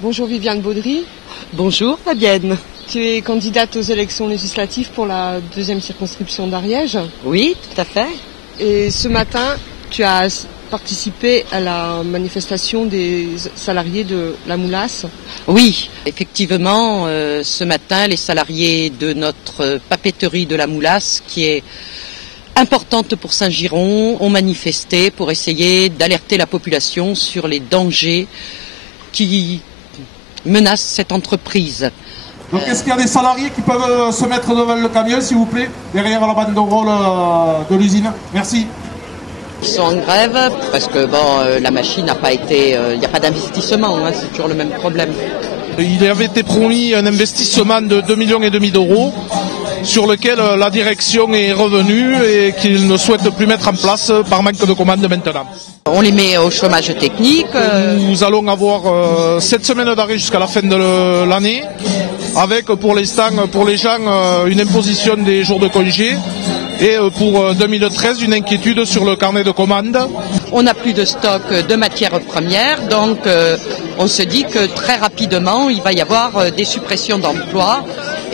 Bonjour Viviane Baudry. Bonjour Fabienne. Tu es candidate aux élections législatives pour la 2e circonscription d'Ariège. Oui, tout à fait. Et ce matin, tu as participé à la manifestation des salariés de la Moulasse. Oui, effectivement, ce matin, les salariés de notre papeterie de la Moulasse, qui est importante pour Saint-Giron, ont manifesté pour essayer d'alerter la population sur les dangers qui menacent cette entreprise. Donc est-ce qu'il y a des salariés qui peuvent se mettre devant le camion, s'il vous plaît, derrière la banderole de l'usine? Merci. Ils sont en grève parce que la machine n'a pas été, il n'y a pas d'investissement, c'est toujours le même problème. Il avait été promis un investissement de 2,5 millions d'euros sur lequel la direction est revenue et qu'ils ne souhaitent plus mettre en place par manque de commandes maintenant. On les met au chômage technique. Nous allons avoir 7 semaines d'arrêt jusqu'à la fin de l'année, avec pour l'instant, pour les gens, une imposition des jours de congé et pour 2013 une inquiétude sur le carnet de commandes. On n'a plus de stock de matières premières, donc on se dit que très rapidement il va y avoir des suppressions d'emplois.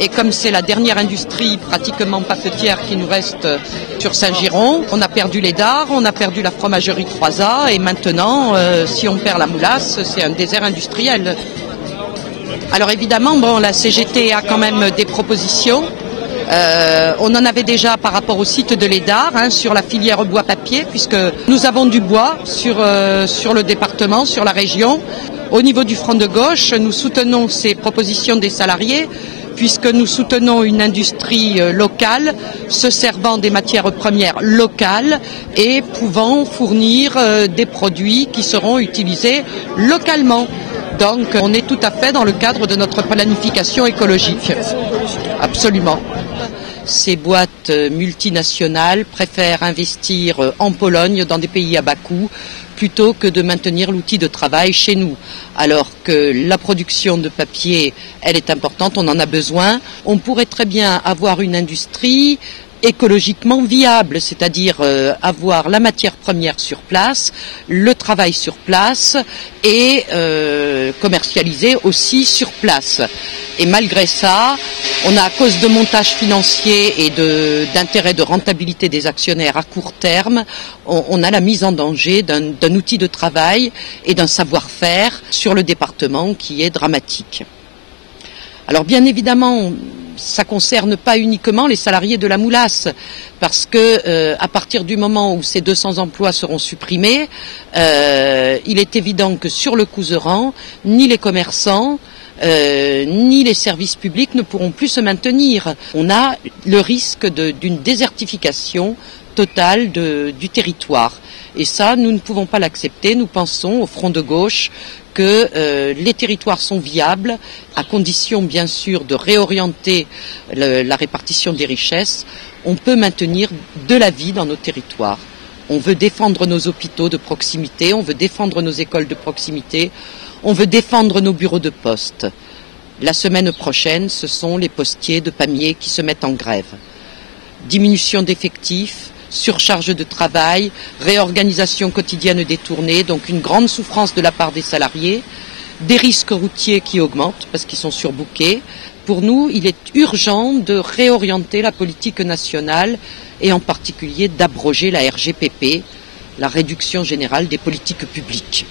Et comme c'est la dernière industrie pratiquement papetière qui nous reste sur Saint-Giron, on a perdu les dards, on a perdu la fromagerie 3A et maintenant, si on perd la Moulasse, c'est un désert industriel. Alors évidemment, la CGT a quand même des propositions. On en avait déjà par rapport au site de l'Édard, sur la filière bois-papier, puisque nous avons du bois sur le département, sur la région. Au niveau du Front de gauche, nous soutenons ces propositions des salariés, puisque nous soutenons une industrie locale, se servant des matières premières locales et pouvant fournir des produits qui seront utilisés localement. Donc on est tout à fait dans le cadre de notre planification écologique. Absolument. Ces boîtes multinationales préfèrent investir en Pologne, dans des pays à bas coût, plutôt que de maintenir l'outil de travail chez nous. Alors que la production de papier, elle est importante, on en a besoin. On pourrait très bien avoir une industrie écologiquement viable, c'est-à-dire avoir la matière première sur place, le travail sur place et commercialiser aussi sur place. Et malgré ça, on a, à cause de montages financiers et d'intérêts de rentabilité des actionnaires à court terme, on a la mise en danger d'un outil de travail et d'un savoir-faire sur le département qui est dramatique. Alors bien évidemment, ça ne concerne pas uniquement les salariés de la Moulasse, parce que à partir du moment où ces 200 emplois seront supprimés, il est évident que sur le Couserans, ni les commerçants, ni les services publics ne pourront plus se maintenir. On a le risque d'une désertification totale du territoire. Et ça, nous ne pouvons pas l'accepter. Nous pensons, au Front de gauche, que les territoires sont viables, à condition bien sûr de réorienter la répartition des richesses. On peut maintenir de la vie dans nos territoires. On veut défendre nos hôpitaux de proximité, on veut défendre nos écoles de proximité, on veut défendre nos bureaux de poste. La semaine prochaine, ce sont les postiers de Pamiers qui se mettent en grève. Diminution d'effectifs, surcharge de travail, réorganisation quotidienne des tournées, donc une grande souffrance de la part des salariés, des risques routiers qui augmentent parce qu'ils sont surbookés. Pour nous, il est urgent de réorienter la politique nationale et en particulier d'abroger la RGPP, la réduction générale des politiques publiques.